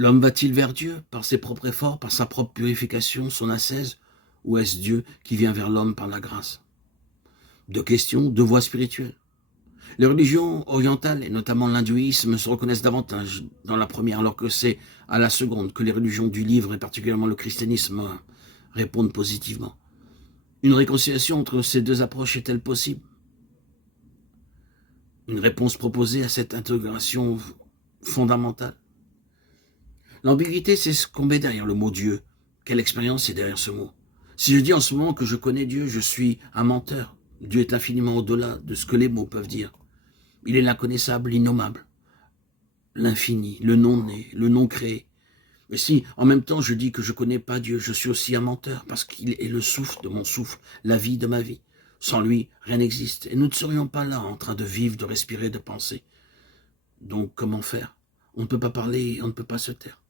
L'homme va-t-il vers Dieu par ses propres efforts, par sa propre purification, son ascèse, ou est-ce Dieu qui vient vers l'homme par la grâce? Deux questions, deux voies spirituelles. Les religions orientales, et notamment l'hindouisme, se reconnaissent davantage dans la première, alors que c'est à la seconde que les religions du livre, et particulièrement le christianisme, répondent positivement. Une réconciliation entre ces deux approches est-elle possible? Une réponse proposée à cette intégration fondamentale? L'ambiguïté, c'est ce qu'on met derrière le mot Dieu. Quelle expérience est derrière ce mot? Si je dis en ce moment que je connais Dieu, je suis un menteur. Dieu est infiniment au-delà de ce que les mots peuvent dire. Il est l'inconnaissable, l'innommable, l'infini, le non-né, le non-créé. Mais si, en même temps, je dis que je ne connais pas Dieu, je suis aussi un menteur, parce qu'il est le souffle de mon souffle, la vie de ma vie. Sans lui, rien n'existe, et nous ne serions pas là, en train de vivre, de respirer, de penser. Donc, comment faire? On ne peut pas parler, on ne peut pas se taire.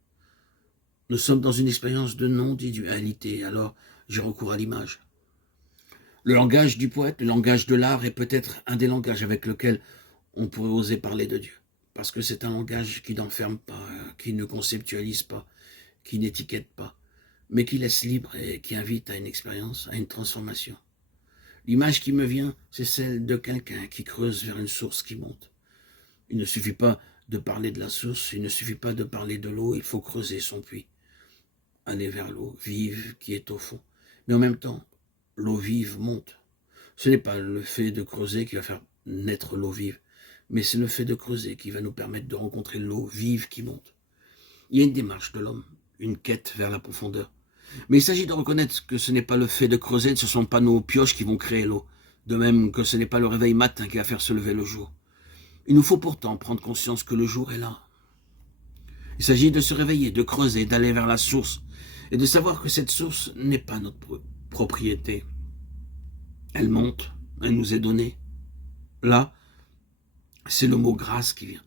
Nous sommes dans une expérience de non-dualité, alors j'ai recours à l'image. Le langage du poète, le langage de l'art est peut-être un des langages avec lequel on pourrait oser parler de Dieu. Parce que c'est un langage qui n'enferme pas, qui ne conceptualise pas, qui n'étiquette pas, mais qui laisse libre et qui invite à une expérience, à une transformation. L'image qui me vient, c'est celle de quelqu'un qui creuse vers une source qui monte. Il ne suffit pas de parler de la source, il ne suffit pas de parler de l'eau, il faut creuser son puits. Aller vers l'eau vive qui est au fond. Mais en même temps, l'eau vive monte. Ce n'est pas le fait de creuser qui va faire naître l'eau vive, mais c'est le fait de creuser qui va nous permettre de rencontrer l'eau vive qui monte. Il y a une démarche de l'homme, une quête vers la profondeur. Mais il s'agit de reconnaître que ce n'est pas le fait de creuser, ce ne sont pas nos pioches qui vont créer l'eau. De même que ce n'est pas le réveil matin qui va faire se lever le jour. Il nous faut pourtant prendre conscience que le jour est là. Il s'agit de se réveiller, de creuser, d'aller vers la source, et de savoir que cette source n'est pas notre propriété. Elle monte, elle nous est donnée. Là, c'est le mot grâce qui vient.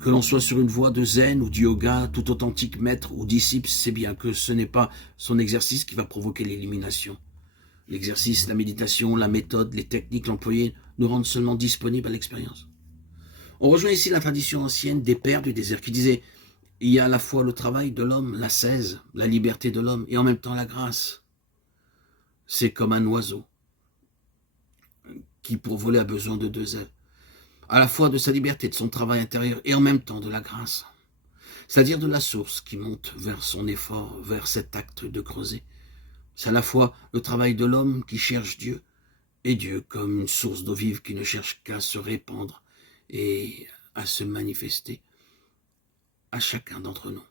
Que l'on soit sur une voie de zen ou de yoga, tout authentique maître ou disciple, c'est bien que ce n'est pas son exercice qui va provoquer l'élimination. L'exercice, la méditation, la méthode, les techniques employées nous rendent seulement disponibles à l'expérience. On rejoint ici la tradition ancienne des pères du désert qui disait « Il y a à la fois le travail de l'homme, l'ascèse, la liberté de l'homme et en même temps la grâce. » C'est comme un oiseau qui pour voler a besoin de deux ailes. À la fois de sa liberté, de son travail intérieur et en même temps de la grâce. C'est-à-dire de la source qui monte vers son effort, vers cet acte de creuser. C'est à la fois le travail de l'homme qui cherche Dieu et Dieu comme une source d'eau vive qui ne cherche qu'à se répandre et à se manifester à chacun d'entre nous.